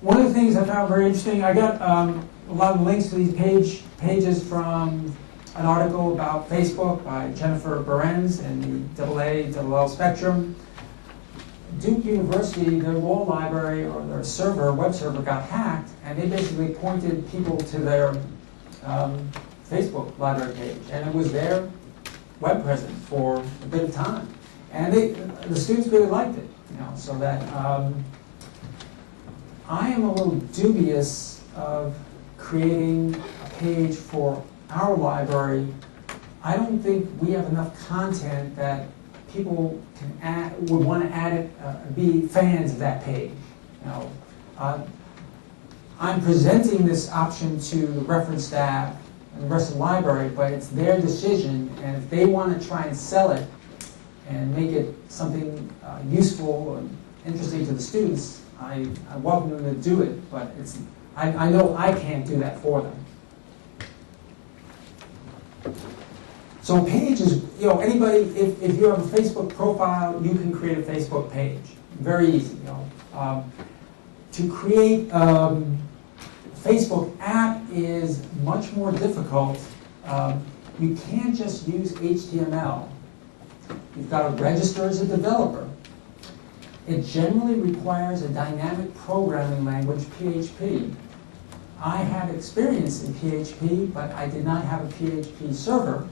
one of the things I found very interesting, I got a lot of links to these pages from an article about Facebook by Jennifer Behrens in the AA/LL Spectrum. Duke University, their law library or their server, web server, got hacked, and they basically pointed people to their Facebook library page, and it was their web presence for a bit of time. And the students really liked it, you know, so that I am a little dubious of creating a page for our library. I don't think we have enough content that people would want to add it, be fans of that page. You know, I'm presenting this option to the reference staff and the rest of the library, but it's their decision, and if they want to try and sell it and make it something useful and interesting to the students, I welcome them to do it, but I know I can't do that for them. So a page is, you know, anybody, if you have a Facebook profile, you can create a Facebook page. Very easy, you know. To create a Facebook app is much more difficult. You can't just use HTML. You've got to register as a developer. It generally requires a dynamic programming language, PHP. I have experience in PHP, but I did not have a PHP server.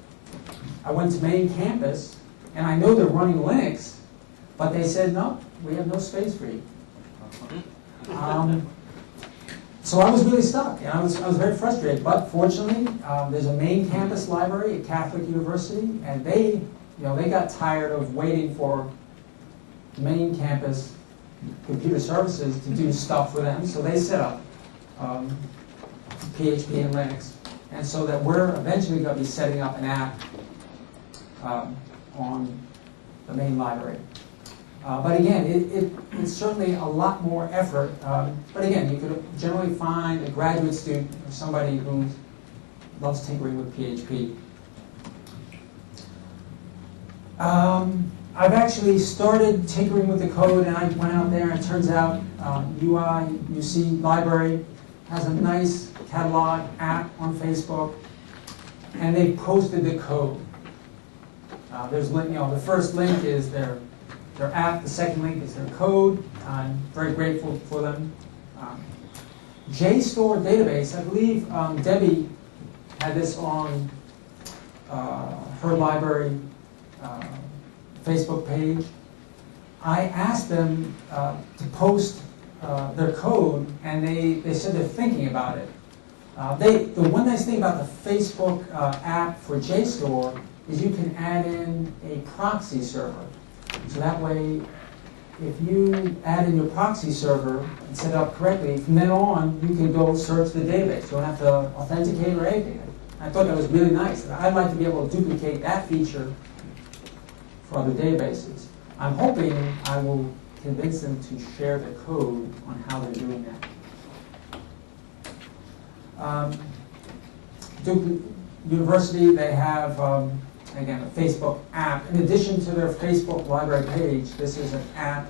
I went to main campus, and I know they're running Linux, but they said, no, we have no space for you. So I was really stuck, and I was very frustrated. But fortunately, there's a main campus library at Catholic University, and they got tired of waiting for main campus computer services to do stuff for them, so they set up PHP and Linux. And so that we're eventually going to be setting up an app on the main library. But again, it's certainly a lot more effort. But again, you could generally find a graduate student or somebody who loves tinkering with PHP. I've actually started tinkering with the code, and I went out there, and it turns out UC Library has a nice catalog app on Facebook, and they posted the code. There's, the first link is their app, the second link is their code. I'm very grateful for them. JSTOR database, I believe Debbie had this on her library Facebook page. I asked them to post their code, and they said they're thinking about it. The one nice thing about the Facebook app for JSTOR is you can add in a proxy server. So that way, if you add in your proxy server and set it up correctly, from then on, you can go search the database. You don't have to authenticate or anything. I thought that was really nice. I'd like to be able to duplicate that feature for other databases. I'm hoping I will convince them to share the code on how they're doing that. Duke University, they have, again, a Facebook app. In addition to their Facebook library page, this is an app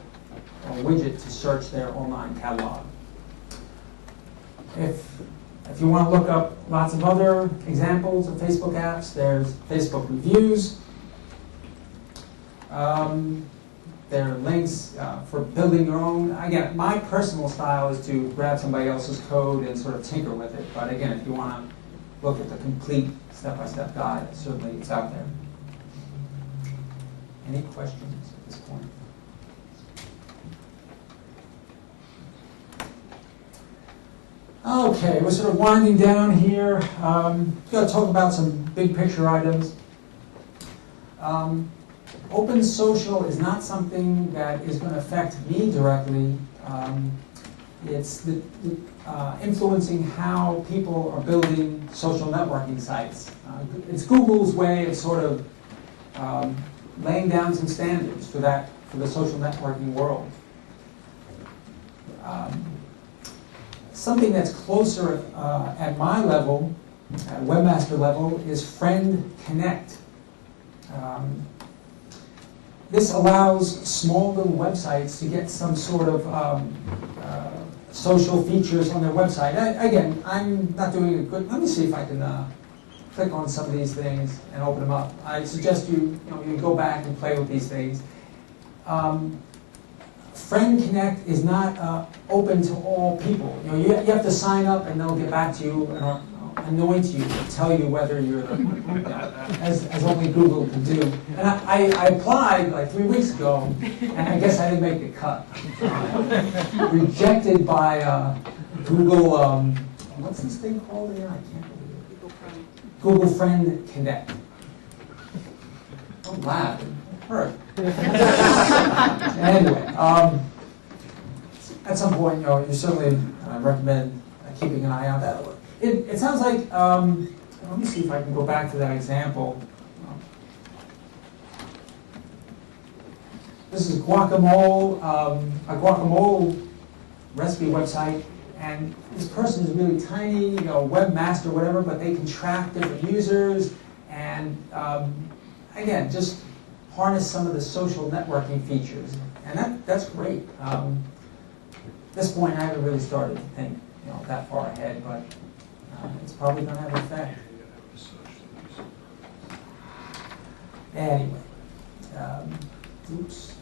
or widget to search their online catalog. If you want to look up lots of other examples of Facebook apps, there's Facebook reviews. There are links for building your own. Again, my personal style is to grab somebody else's code and sort of tinker with it. But again, if you want to look at the complete step-by-step guide, certainly it's out there. Any questions at this point? Okay, we're sort of winding down here. Going to talk about some big picture items. Open social is not something that is going to affect me directly. It's influencing how people are building social networking sites. It's Google's way of sort of laying down some standards for the social networking world. Something that's closer at my level, at webmaster level, is Friend Connect. This allows small little websites to get some sort of social features on their website. Again, I'm not doing a good. Let me see if I can click on some of these things and open them up. I suggest you go back and play with these things. Friend Connect is not open to all people. You have to sign up, and they'll get back to you and anoint you and tell you whether you're as only Google can do. And I applied like 3 weeks ago, and I guess I didn't make the cut. Rejected by Google. What's this thing called again? I can't believe it. Google Friend Connect. Don't laugh. It hurt. Anyway, at some point, you certainly recommend keeping an eye out that way. It sounds like, let me see if I can go back to that example. This is Guacamole, a guacamole recipe website, and this person is really tiny, webmaster, whatever, but they can track different users, and again, just harness some of the social networking features, and that's great. At this point, I haven't really started to think, that far ahead, but it's probably going to have an effect. Anyway, oops.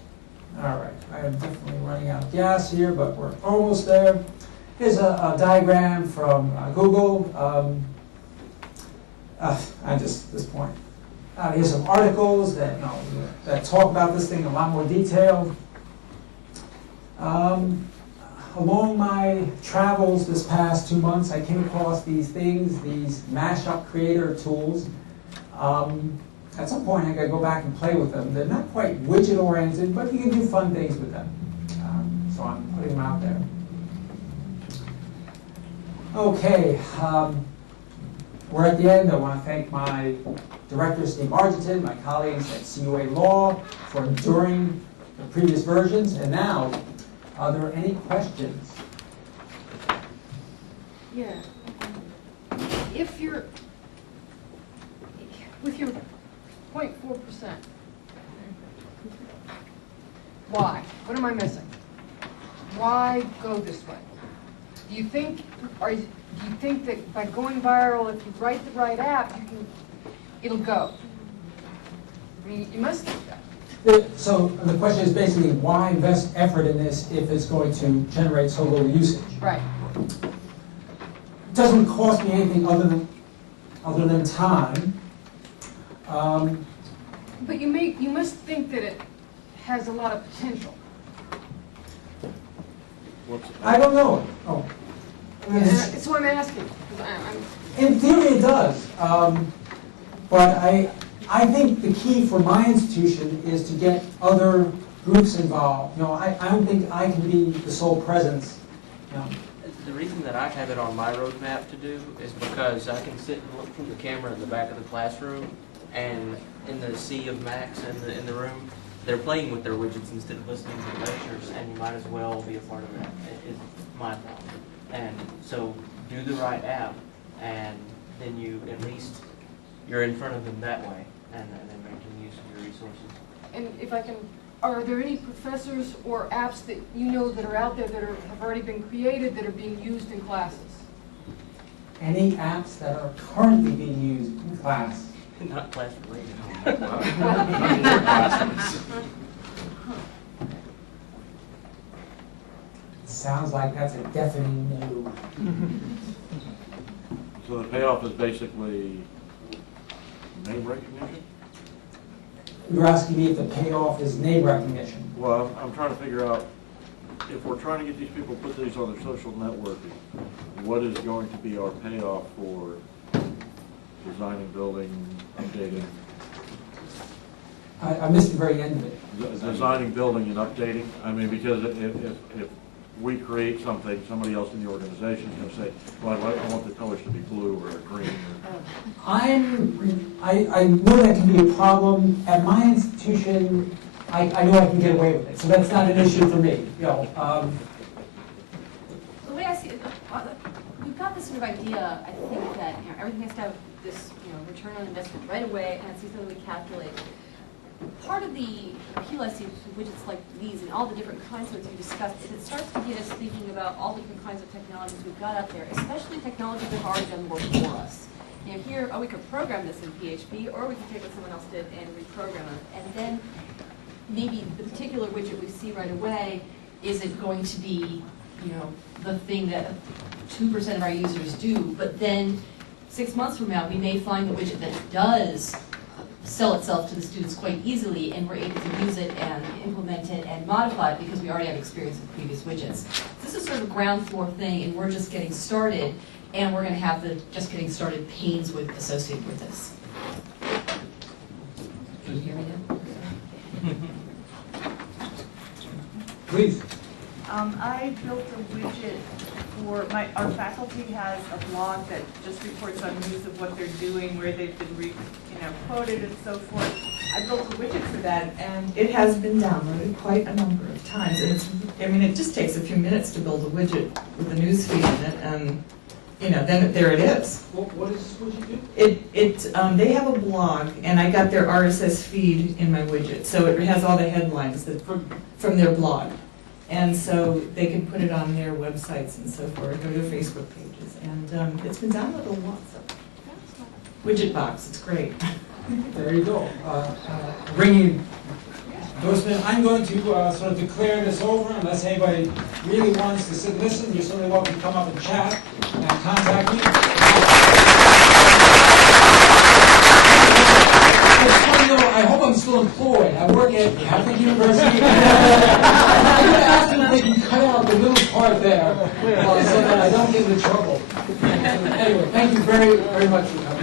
All right, I am definitely running out of gas here, but we're almost there. Here's a diagram from Google. At this point. Here's some articles that that talk about this thing in a lot more detail. Along my travels this past 2 months, I came across these things, these mashup creator tools. At some point, I got to go back and play with them. They're not quite widget-oriented, but you can do fun things with them. So I'm putting them out there. Okay, we're at the end. I want to thank my director, Steve Argentin, my colleagues at CUA Law for enduring the previous versions. And now, are there any questions? Yeah. If you're, with your 0.4%, why? What am I missing? Why go this way? Do you think that by going viral, if you write the right app, it'll go? I mean, you must think that. So the question is basically, why invest effort in this if it's going to generate so little usage? Right. It doesn't cost me anything other than time. But you must think that it has a lot of potential. I don't know. Oh. That's what I'm asking. In theory, it does. But I think the key for my institution is to get other groups involved. I don't think I can be the sole presence. The reason that I have it on my roadmap to do is because I can sit and look from the camera in the back of the classroom, and in the sea of Macs in the room, they're playing with their widgets instead of listening to the lectures, and you might as well be a part of that, is my thought. And so do the right app, and then you're in front of them that way, and then making use of your resources. And if I can, are there any professors or apps that you know that are out there that have already been created that are being used in classes? Any apps that are currently being used in class? Not class related. Sounds like that's a deafening no. So the payoff is basically name recognition? you're asking me if the payoff is name recognition. Well, I'm trying to figure out, if we're trying to get these people to put these on their social networking, what is going to be our payoff for designing, building, updating? I missed the very end of it. Designing, building, and updating? I mean, because if we create something, somebody else in the organization is going to say, well, I want the colors to be blue or green. I know that can be a problem. At my institution, I know I can get away with it, so that's not an issue for me. You know, the way I see it, we've got this sort of idea, I think, that everything has to have this return on investment right away, and it's something we calculate. Part of the appeal I see to widgets like these and all the different kinds of ones you discussed is it starts to get us thinking about all the different kinds of technologies we've got out there, especially technologies that have already done work for us. Here, we could program this in PHP, or we could take what someone else did and reprogram it. And then maybe the particular widget we see right away isn't going to be, the thing that 2% of our users do. But then 6 months from now, we may find the widget that does sell itself to the students quite easily, and we're able to use it and implement it and modify it because we already have experience with previous widgets. This is sort of a ground floor thing, and we're just getting started, and we're going to have the just getting started pains associated with this. Can you hear me now? Please. I built a widget for our faculty has a blog that just reports on news of what they're doing, where they've been quoted and so forth. I built a widget for that, and it has been downloaded quite a number of times. And it just takes a few minutes to build a widget with a news feed in it, and then there it is. What does this widget do? They have a blog, and I got their RSS feed in my widget, so it has all the headlines from their blog. And so they can put it on their websites and so forth, or their Facebook pages. And it's been downloaded a lot. So. Widget box, it's great. There you go. Ringing endorsement. I'm going to sort of declare this over unless anybody really wants to sit and listen. You're certainly welcome to come up and chat and contact me. I hope I'm still employed. I work at Catholic University. I'm going to ask them if they can cut out the little part there so that I don't get into trouble. Anyway, thank you very, very much for coming.